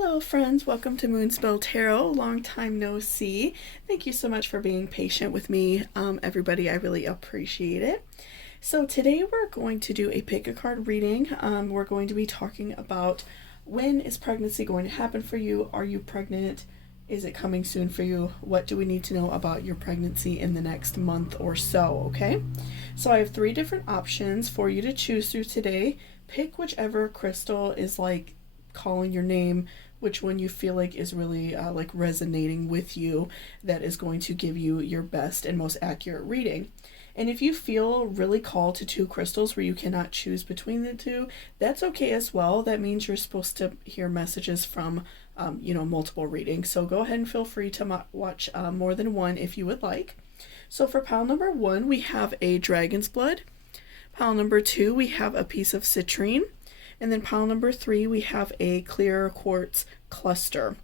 Hello friends, welcome to Moonspell Tarot. Long time no see. Thank you so much for being patient with me, everybody. I really appreciate it. So today we're going to do a pick a card reading. We're going to be talking about when is pregnancy going to happen for you? Are you pregnant? Is it coming soon for you? What do we need to know about your pregnancy in the next month or so, okay? So I have 3 different options for you to choose through today. Pick whichever crystal is like calling your name, which one you feel like is really like resonating with you, that is going to give you your best and most accurate reading. And if you feel really called to 2 crystals where you cannot choose between the 2, that's okay as well. That means you're supposed to hear messages from multiple readings. So go ahead and feel free to watch more than one if you would like. So for pile number 1, we have a dragon's blood. Pile number 2, we have a piece of citrine. And then pile number 3, we have a clear quartz cluster.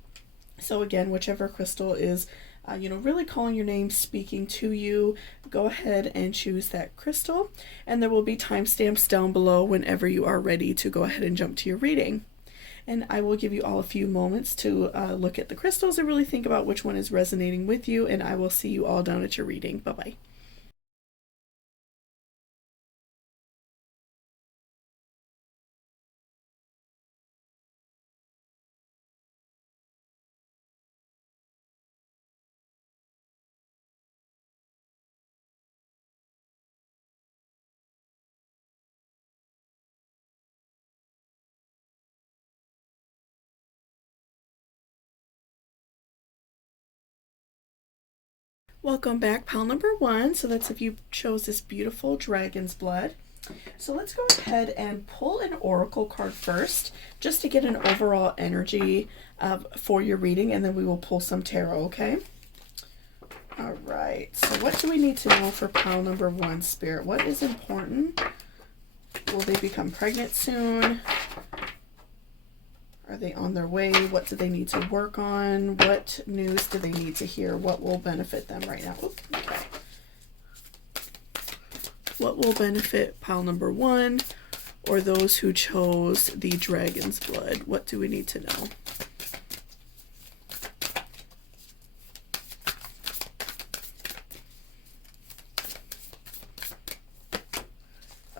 So again, whichever crystal is, really calling your name, speaking to you, go ahead and choose that crystal. And there will be timestamps down below whenever you are ready to go ahead and jump to your reading. And I will give you all a few moments to look at the crystals and really think about which one is resonating with you. And I will see you all down at your reading. Bye-bye. Welcome back, pile number 1. So that's if you chose this beautiful dragon's blood. So let's go ahead and pull an oracle card first, just to get an overall energy for your reading, and then we will pull some tarot, okay? All right, so what do we need to know for pile number 1, Spirit? What is important? Will they become pregnant soon? Are they on their way? What do they need to work on? What news do they need to hear? What will benefit them right now? Oops, okay. What will benefit pile number 1 or those who chose the dragon's blood? What do we need to know?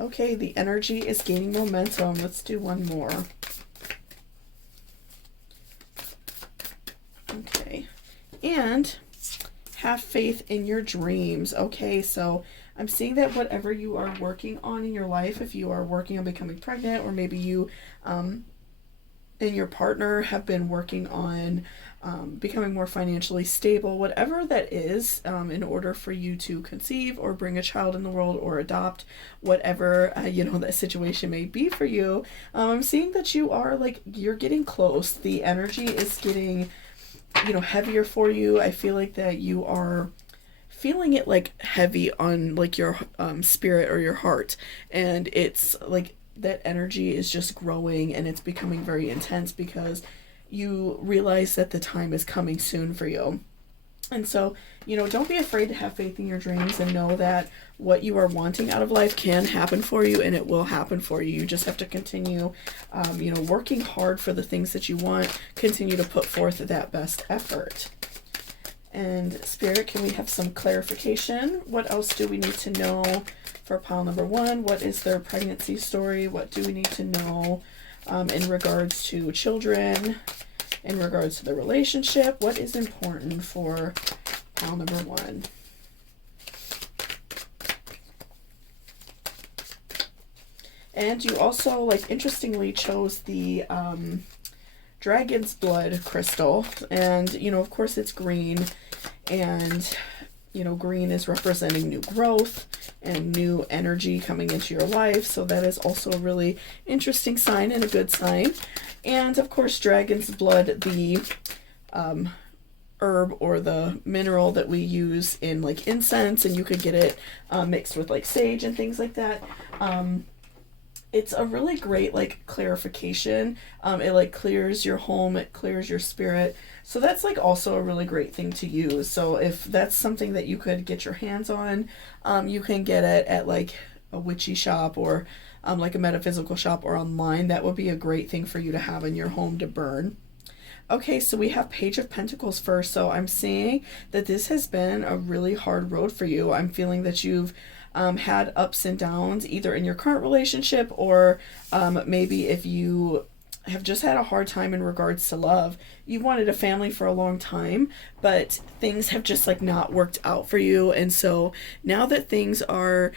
Okay, the energy is gaining momentum. Let's do one more. Okay, and have faith in your dreams. Okay, so I'm seeing that whatever you are working on in your life, if you are working on becoming pregnant, or maybe you and your partner have been working on becoming more financially stable, whatever that is, in order for you to conceive or bring a child in the world or adopt, whatever that situation may be for you, I'm seeing that you are you're getting close. The energy is getting heavier for you. I feel like that you are feeling it heavy on your spirit or your heart, and it's that energy is just growing and it's becoming very intense because you realize that the time is coming soon for you. And so, don't be afraid to have faith in your dreams and know that what you are wanting out of life can happen for you, and it will happen for you. You just have to continue, working hard for the things that you want, continue to put forth that best effort. And Spirit, can we have some clarification? What else do we need to know for pile number 1? What is their pregnancy story? What do we need to know in regards to children? In regards to the relationship? What is important for pile number 1? And you also, interestingly chose the dragon's blood crystal. And, of course it's green. And, green is representing new growth and new energy coming into your life. So that is also a really interesting sign and a good sign. And of course, dragon's blood, the herb or the mineral that we use in incense, and you could get it mixed with sage and things like that. It's a really great clarification. It clears your home, it clears your spirit. So that's also a really great thing to use. So if that's something that you could get your hands on, you can get it at a witchy shop or a metaphysical shop or online. That would be a great thing for you to have in your home to burn. Okay, so we have Page of Pentacles first. So I'm seeing that this has been a really hard road for you. I'm feeling that you've had ups and downs either in your current relationship or maybe if you have just had a hard time in regards to love. You've wanted a family for a long time, but things have just like not worked out for you. And so now that things are,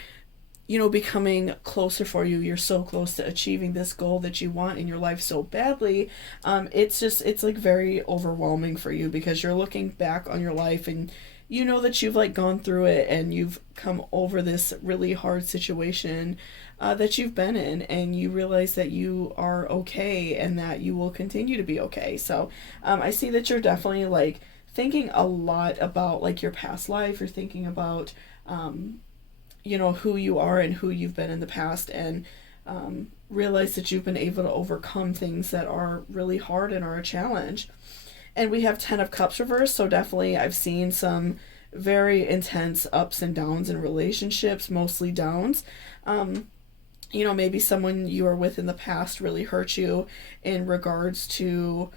you know, becoming closer for you, you're so close to achieving this goal that you want in your life so badly. It's like very overwhelming for you because you're looking back on your life and you know that you've like gone through it and you've come over this really hard situation that you've been in, and you realize that you are okay and that you will continue to be okay. So I see that you're definitely like thinking a lot about like your past life. You're thinking about you know, who you are and who you've been in the past, and realize that you've been able to overcome things that are really hard and are a challenge. And we have 10 of Cups reversed, so definitely I've seen some very intense ups and downs in relationships, mostly downs. You know, maybe someone you were with in the past really hurt you in regards to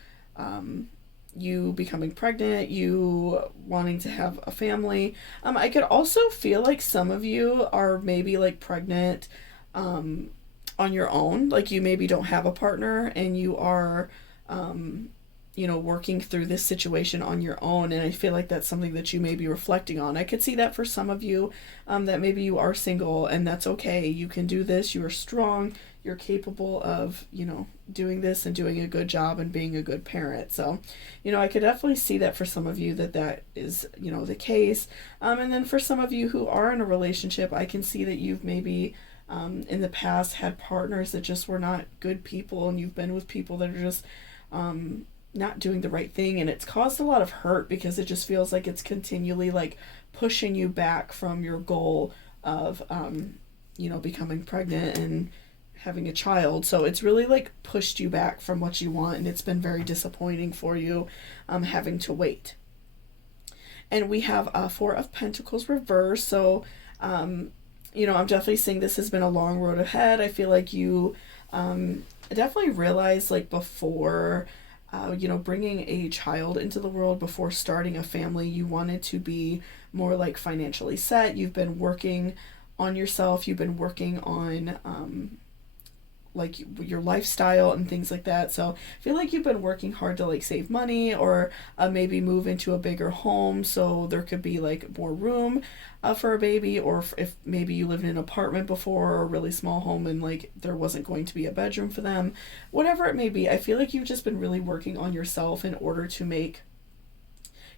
you becoming pregnant, you wanting to have a family. I could also feel like some of you are maybe like pregnant on your own, like you maybe don't have a partner and you are you know, working through this situation on your own. And I feel like that's something that you may be reflecting on. I could see that for some of you, that maybe you are single, and that's okay. You can do this. You are strong. You're capable of, you know, doing this and doing a good job and being a good parent. So, you know, I could definitely see that for some of you that is, you know, the case. And then for some of you who are in a relationship, I can see that you've maybe in the past had partners that just were not good people, and you've been with people that are just not doing the right thing, and it's caused a lot of hurt because it just feels like it's continually like pushing you back from your goal of you know, becoming pregnant and having a child. So it's really like pushed you back from what you want, and it's been very disappointing for you having to wait. And we have 4 of Pentacles reversed. So you know, I'm definitely seeing this has been a long road ahead. I feel like you definitely realized like before you know, bringing a child into the world, before starting a family, you wanted to be more like financially set. You've been working on yourself. You've been working on like your lifestyle and things like that. So I feel like you've been working hard to like save money, or maybe move into a bigger home so there could be like more room for a baby, or if maybe you lived in an apartment before or a really small home and like there wasn't going to be a bedroom for them, whatever it may be. I feel like you've just been really working on yourself in order to make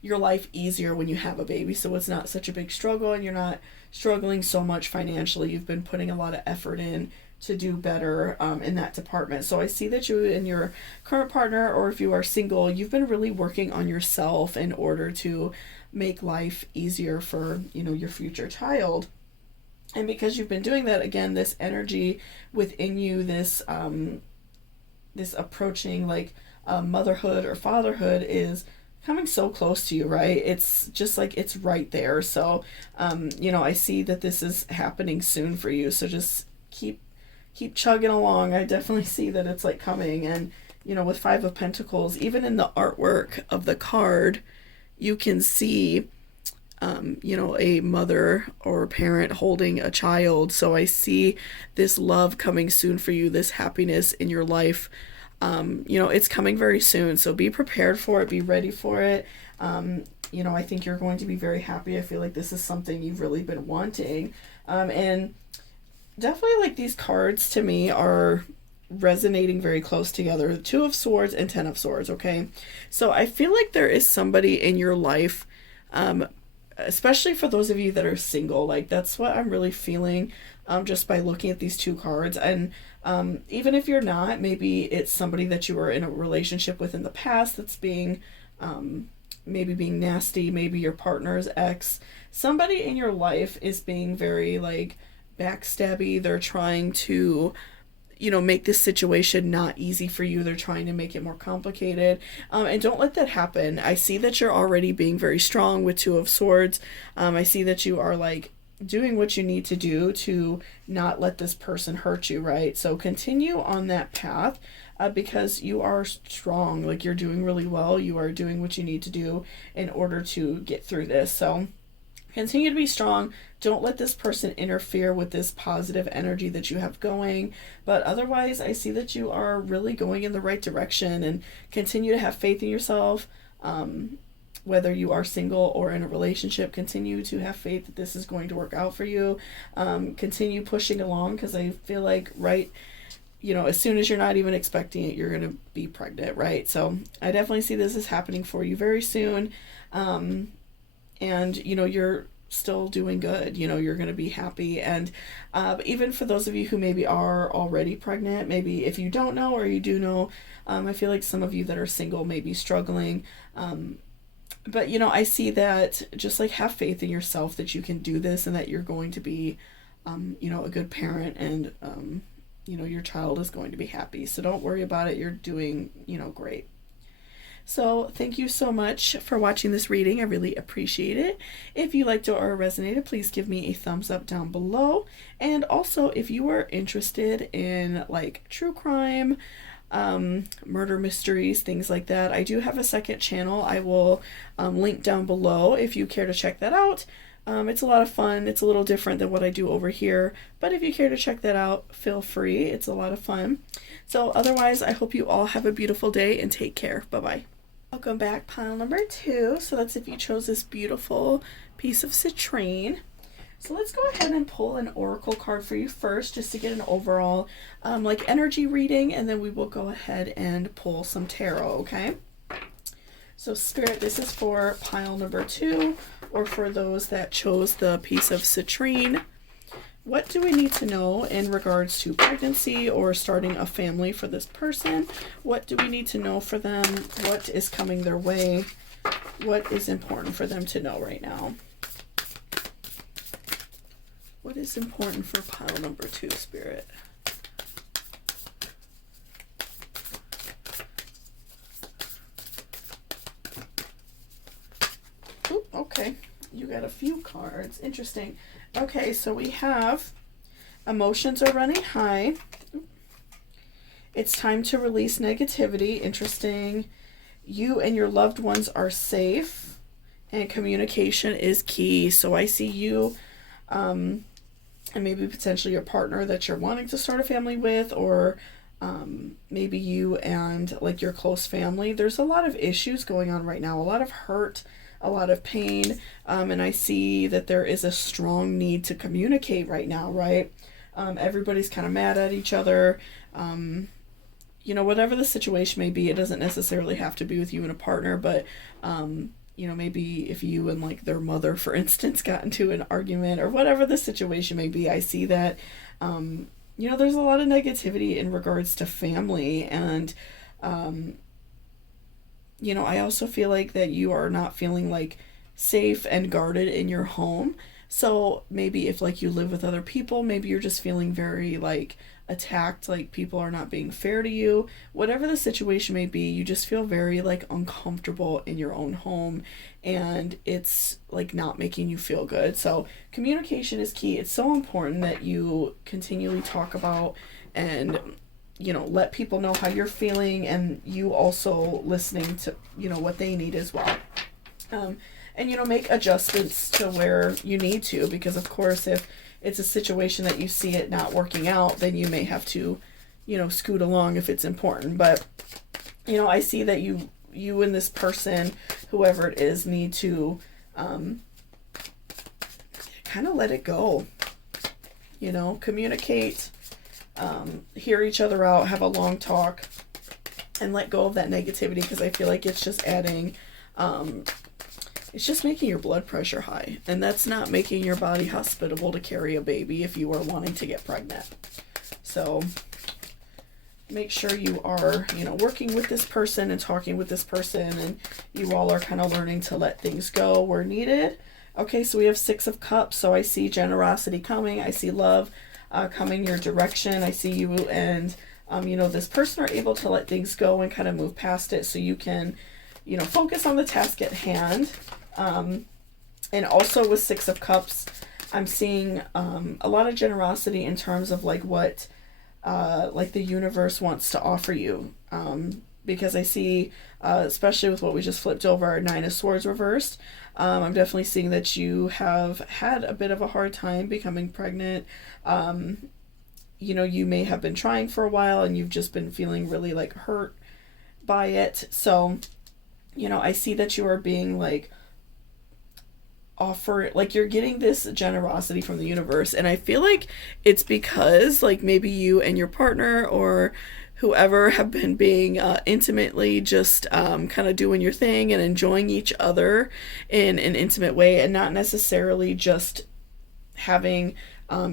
your life easier when you have a baby, so it's not such a big struggle and you're not struggling so much financially. You've been putting a lot of effort in to do better in that department. So I see that you and your current partner, or if you are single, you've been really working on yourself in order to make life easier for, you know, your future child. And because you've been doing that, again, this energy within you, this this approaching like motherhood or fatherhood is coming so close to you, right? It's just like it's right there. So you know, I see that this is happening soon for you. So just keep chugging along. I definitely see that it's like coming. And you know, with 5 of Pentacles, even in the artwork of the card, you can see you know, a mother or a parent holding a child. So I see this love coming soon for you, this happiness in your life. You know, it's coming very soon. So be prepared for it, be ready for it. You know, I think you're going to be very happy. I feel like this is something you've really been wanting. And definitely like these cards to me are resonating very close together. 2 of Swords and 10 of Swords. Okay. So I feel like there is somebody in your life, especially for those of you that are single, like that's what I'm really feeling, just by looking at these 2 cards. And even if you're not, maybe it's somebody that you were in a relationship with in the past that's being maybe being nasty, maybe your partner's ex. Somebody in your life is being very like backstabby. They're trying to, you know, make this situation not easy for you. They're trying to make it more complicated. And don't let that happen. I see that you're already being very strong with 2 of Swords. I see that you are like doing what you need to do to not let this person hurt you, right? So continue on that path. because you are strong. Like, you're doing really well. You are doing what you need to do in order to get through this. So continue to be strong. Don't let this person interfere with this positive energy that you have going. But otherwise, I see that you are really going in the right direction, and continue to have faith in yourself. Whether you are single or in a relationship, continue to have faith that this is going to work out for you. Continue pushing along, because I feel like as soon as you're not even expecting it, you're going to be pregnant, right? So I definitely see this as happening for you very soon. And, you're still doing good. You're going to be happy. And even for those of you who maybe are already pregnant, maybe if you don't know or you do know, I feel like some of you that are single may be struggling. But, I see that just like have faith in yourself that you can do this, and that you're going to be, a good parent, and, your child is going to be happy. So don't worry about it. You're doing, great. So thank you so much for watching this reading. I really appreciate it. If you liked it or resonated, please give me a thumbs up down below. And also, if you are interested in like true crime, murder mysteries, things like that, I do have a second channel. I will link down below if you care to check that out. It's a lot of fun. It's a little different than what I do over here, but if you care to check that out, feel free. It's a lot of fun. So otherwise, I hope you all have a beautiful day, and take care. Bye-bye. Welcome back, pile number 2. So that's if you chose this beautiful piece of citrine. So let's go ahead and pull an oracle card for you first, just to get an overall energy reading, and then we will go ahead and pull some tarot, okay? So Spirit, this is for pile number 2, or for those that chose the piece of citrine. What do we need to know in regards to pregnancy or starting a family for this person? What do we need to know for them? What is coming their way? What is important for them to know right now? What is important for pile number 2, Spirit? Ooh, okay. You got a few cards. Interesting. Okay, so we have emotions are running high. It's time to release negativity. Interesting. You and your loved ones are safe, and communication is key. So I see you and maybe potentially your partner that you're wanting to start a family with, or maybe you and like your close family. There's a lot of issues going on right now, a lot of hurt, a lot of pain, and I see that there is a strong need to communicate right now, right? Everybody's kind of mad at each other. Whatever the situation may be, it doesn't necessarily have to be with you and a partner, but maybe if you and like their mother, for instance, got into an argument, or whatever the situation may be, I see that, there's a lot of negativity in regards to family, and, I also feel like that you are not feeling like safe and guarded in your home. So maybe if like you live with other people, maybe you're just feeling very like attacked, like people are not being fair to you. Whatever the situation may be, you just feel very like uncomfortable in your own home, and it's like not making you feel good. So communication is key. It's so important that you continually talk about and let people know how you're feeling, and you also listening to what they need as well. And make adjustments to where you need to, because of course if it's a situation that you see it not working out, then you may have to scoot along if it's important. But I see that you and this person, whoever it is, need to kind of let it go, communicate, hear each other out, have a long talk, and let go of that negativity, because I feel like it's just adding, it's just making your blood pressure high, and that's not making your body hospitable to carry a baby if you are wanting to get pregnant. So make sure you are, working with this person and talking with this person, and you all are kind of learning to let things go where needed. Okay, so we have 6 of Cups, so I see generosity coming. I see love coming your direction. I see you and, this person are able to let things go and kind of move past it, so you can, focus on the task at hand. And also with 6 of Cups, I'm seeing a lot of generosity in terms of like what like the universe wants to offer you. Because I see, especially with what we just flipped over, our Nine of Swords reversed, I'm definitely seeing that you have had a bit of a hard time becoming pregnant. You know, you may have been trying for a while and you've just been feeling really like hurt by it. So, you know, I see that you are being like like you're getting this generosity from the universe, and I feel like it's because like maybe you and your partner or whoever have been being intimately just kind of doing your thing and enjoying each other in an intimate way, and not necessarily just having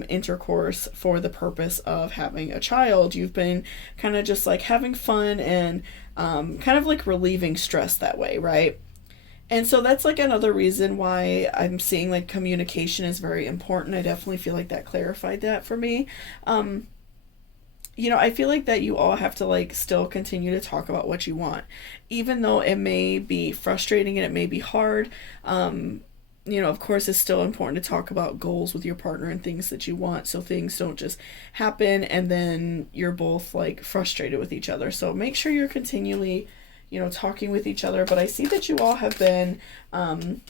intercourse for the purpose of having a child. You've been kind of just like having fun and kind of like relieving stress that way, right? And so that's like another reason why I'm seeing like communication is very important. I definitely feel like that clarified that for me. You know, I feel like that you all have to like still continue to talk about what you want, even though it may be frustrating and it may be hard. You know, of course, it's still important to talk about goals with your partner and things that you want, so things don't just happen and then you're both like frustrated with each other. So make sure you're continually, you know, talking with each other. But I see that you all have been having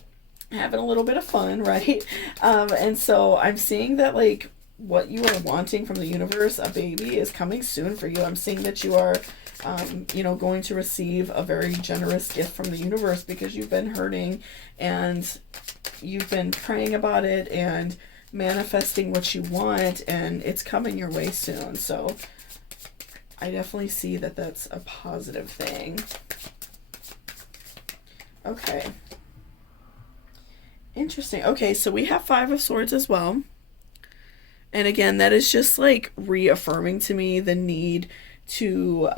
a little bit of fun, right? And so I'm seeing that like what you are wanting from the universe, a baby, is coming soon for you. I'm seeing that you are you know, going to receive a very generous gift from the universe because you've been hurting and you've been praying about it and manifesting what you want, and it's coming your way soon. So I definitely see that that's a positive thing. Okay. Interesting. Okay, so we have Five of Swords as well. And again, that is just like reaffirming to me the need to,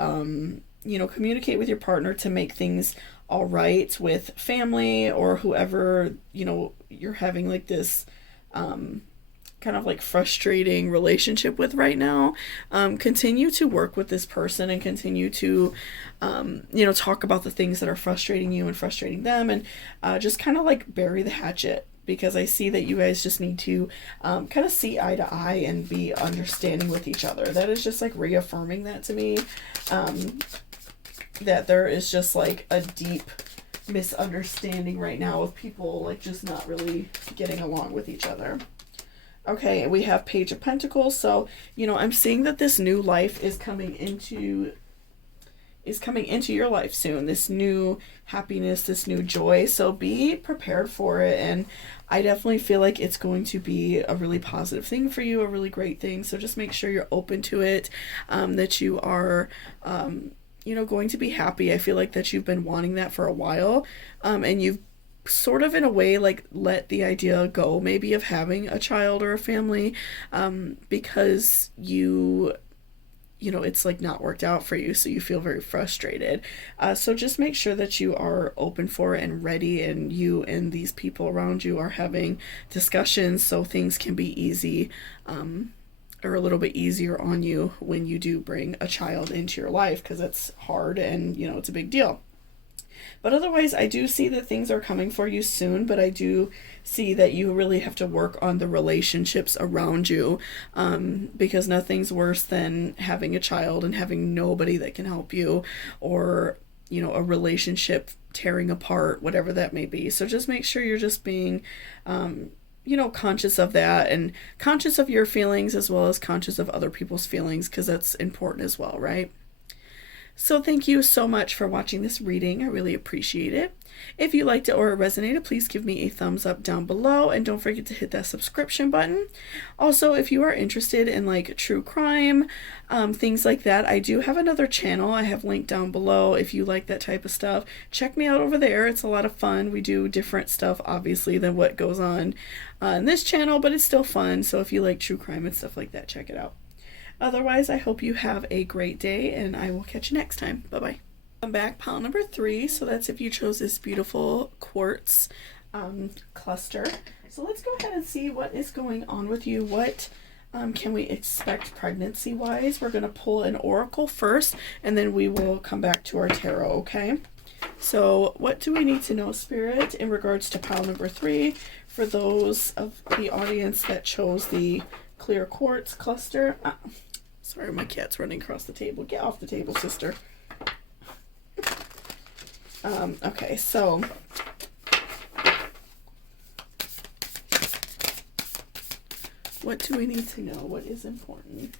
you know, communicate with your partner to make things all right with family or whoever, you know, you're having like this kind of like frustrating relationship with right now. Continue to work with this person and continue to, you know, talk about the things that are frustrating you and frustrating them, and just kind of like bury the hatchet, because I see that you guys just need to kind of see eye to eye and be understanding with each other. That is just like reaffirming that to me, that there is just like a deep misunderstanding right now of people like just not really getting along with each other. Okay, we have Page of Pentacles. So, you know, I'm seeing that this new life is coming into your life soon. This new happiness, this new joy. So be prepared for it. And I definitely feel like it's going to be a really positive thing for you, a really great thing. So just make sure you're open to it, that you are, you know, going to be happy. I feel like that you've been wanting that for a while, and you've sort of in a way like let the idea go maybe of having a child or a family, because you know, it's like not worked out for you, so you feel very frustrated. So just make sure that you are open for it and ready, and you and these people around you are having discussions so things can be easy, or a little bit easier on you when you do bring a child into your life, because it's hard and, you know, it's a big deal. But otherwise, I do see that things are coming for you soon, but I do see that you really have to work on the relationships around you, because nothing's worse than having a child and having nobody that can help you, or, you know, a relationship tearing apart, whatever that may be. So just make sure you're just being, you know, conscious of that, and conscious of your feelings as well as conscious of other people's feelings, because that's important as well, right? So thank you so much for watching this reading. I really appreciate it. If you liked it or it resonated, please give me a thumbs up down below, and don't forget to hit that subscription button. Also, if you are interested in like true crime, things like that, I do have another channel I have linked down below. If you like that type of stuff, check me out over there. It's a lot of fun. We do different stuff obviously than what goes on in this channel, but it's still fun. So if you like true crime and stuff like that, check it out. Otherwise, I hope you have a great day, and I will catch you next time. Bye-bye. I'm back, pile number 3. So that's if you chose this beautiful quartz cluster. So let's go ahead and see what is going on with you. What can we expect pregnancy-wise? We're going to pull an oracle first, and then we will come back to our tarot, okay? So what do we need to know, Spirit, in regards to pile number 3 for those of the audience that chose the clear quartz cluster? Sorry, my cat's running across the table. Get off the table, sister. Okay, so what do we need to know? What is important?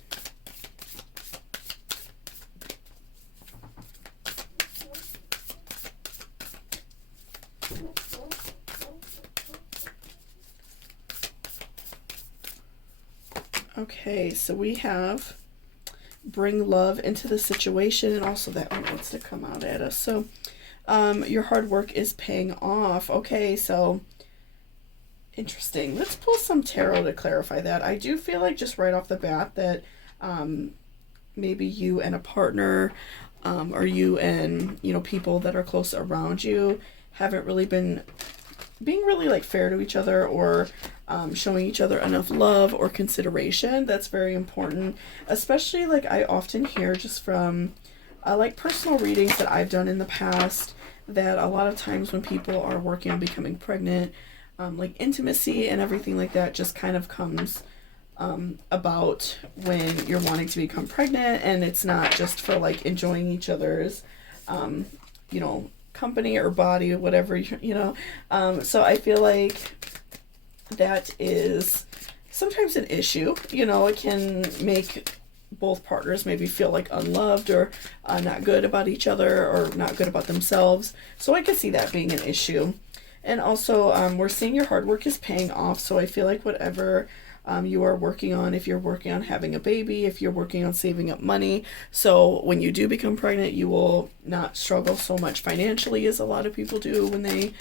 Okay, so we have bring love into the situation, and also that one wants to come out at us. So your hard work is paying off. Okay, so interesting. Let's pull some tarot to clarify that. I do feel like just right off the bat that maybe you and a partner or you and, you know, people that are close around you haven't really been being really like fair to each other, or showing each other enough love or consideration. That's very important, especially like I often hear just from like personal readings that I've done in the past, that a lot of times when people are working on becoming pregnant, like intimacy and everything like that just kind of comes about when you're wanting to become pregnant, and it's not just for like enjoying each other's you know, company or body or whatever, you know. So I feel like that is sometimes an issue. You know, it can make both partners maybe feel like unloved or not good about each other or not good about themselves. So I could see that being an issue. And also we're seeing your hard work is paying off. So I feel like whatever you are working on, if you're working on having a baby, if you're working on saving up money, so when you do become pregnant, you will not struggle so much financially as a lot of people do when they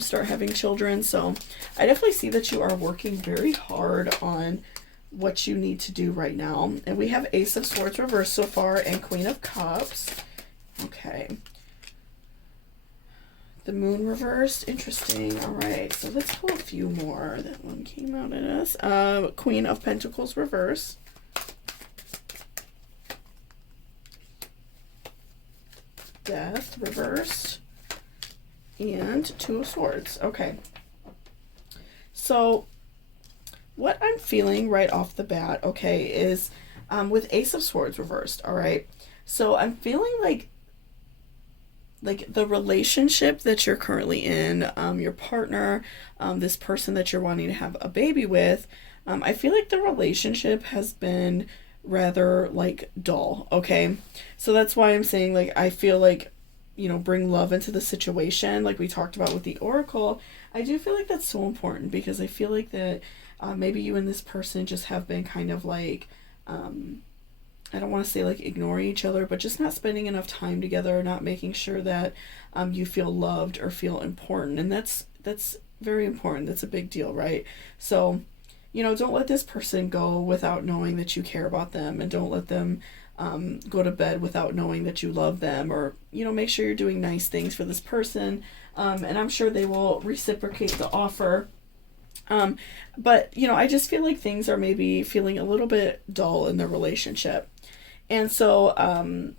start having children. So I definitely see that you are working very hard on what you need to do right now. And we have Ace of Swords reversed so far and Queen of Cups. Okay. The Moon reversed. Interesting. All right. So let's pull a few more. That one came out at us. Queen of Pentacles reversed. Death reversed. And Two of Swords. Okay. So what I'm feeling right off the bat, okay, is with Ace of Swords reversed. All right. So I'm feeling like the relationship that you're currently in, your partner, this person that you're wanting to have a baby with, I feel like the relationship has been rather like dull. Okay. So that's why I'm saying, like, I feel like, you know, bring love into the situation, like we talked about with the Oracle. I do feel like that's so important, because I feel like that maybe you and this person just have been kind of like, I don't want to say like ignoring each other, but just not spending enough time together, not making sure that you feel loved or feel important. And that's very important. That's a big deal, right? So, you know, don't let this person go without knowing that you care about them, and don't let them go to bed without knowing that you love them, or, you know, make sure you're doing nice things for this person. And I'm sure they will reciprocate the offer. But, you know, I just feel like things are maybe feeling a little bit dull in the relationship. And so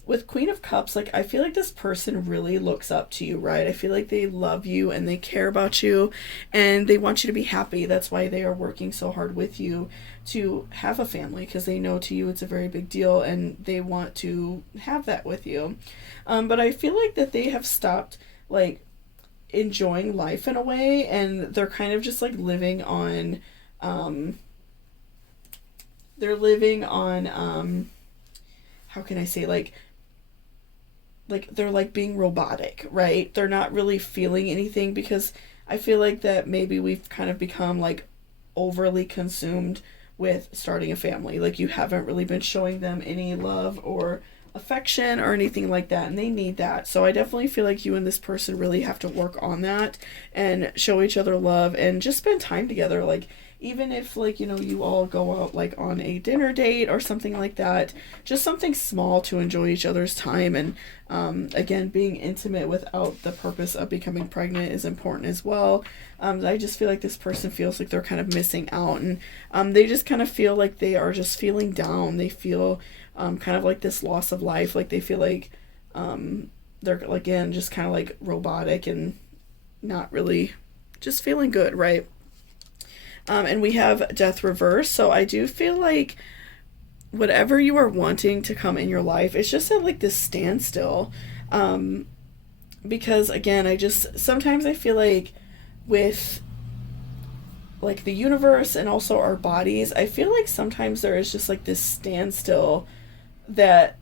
with Queen of Cups, like, I feel like this person really looks up to you, right? I feel like they love you and they care about you and they want you to be happy. That's why they are working so hard with you to have a family, because they know to you it's a very big deal and they want to have that with you. But I feel like that they have stopped, like, enjoying life in a way, and they're kind of just like living on how can I say, like they're like being robotic, right? They're not really feeling anything, because I feel like that maybe we've kind of become like overly consumed with starting a family. Like, you haven't really been showing them any love or affection or anything like that, and they need that. So I definitely feel like you and this person really have to work on that and show each other love and just spend time together. Like, even if, like, you know, you all go out like on a dinner date or something like that, just something small to enjoy each other's time. And again, being intimate without the purpose of becoming pregnant is important as well. I just feel like this person feels like they're kind of missing out, and they just kind of feel like they are just feeling down. They feel kind of like this loss of life. Like, they feel like they're, again, just kind of like robotic and not really just feeling good, right? And we have Death reverse. So I do feel like whatever you are wanting to come in your life, it's just at like this standstill. Because again, sometimes I feel like with like the universe and also our bodies, I feel like sometimes there is just like this standstill that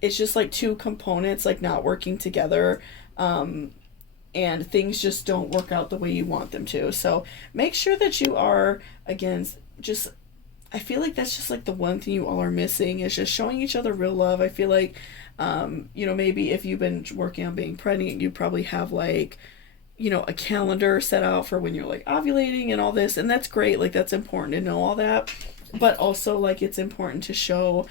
it's just like two components like not working together, and things just don't work out the way you want them to. So make sure that you are, again, just, I feel like that's just like the one thing you all are missing is just showing each other real love. I feel like, maybe if you've been working on being pregnant, you probably have like, a calendar set out for when you're like ovulating and all this, and that's great. Like, that's important to know all that, but also like it's important to show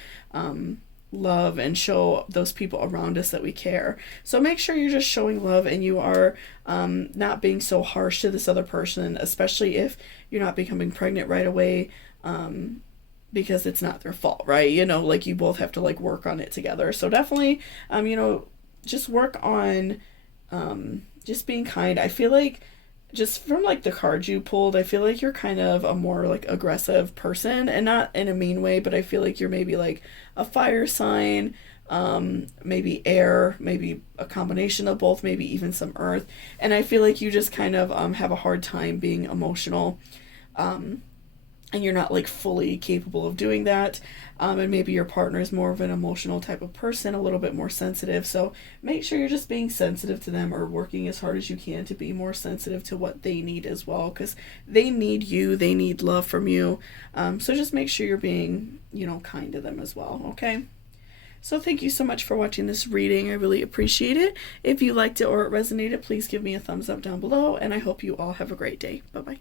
love and show those people around us that we care. So make sure you're just showing love and you are not being so harsh to this other person, especially if you're not becoming pregnant right away, because it's not their fault, right? Like you both have to like work on it together. So definitely, just work on just being kind. I feel like just from like the cards you pulled, I feel like you're kind of a more like aggressive person, and not in a mean way, but I feel like you're maybe like a fire sign, maybe air, maybe a combination of both, maybe even some earth. And I feel like you just kind of have a hard time being emotional, and you're not like fully capable of doing that. And maybe your partner is more of an emotional type of person, a little bit more sensitive. So make sure you're just being sensitive to them, or working as hard as you can to be more sensitive to what they need as well, because they need you, they need love from you. So just make sure you're being, kind to them as well, okay? So thank you so much for watching this reading. I really appreciate it. If you liked it or it resonated, please give me a thumbs up down below, and I hope you all have a great day. Bye-bye.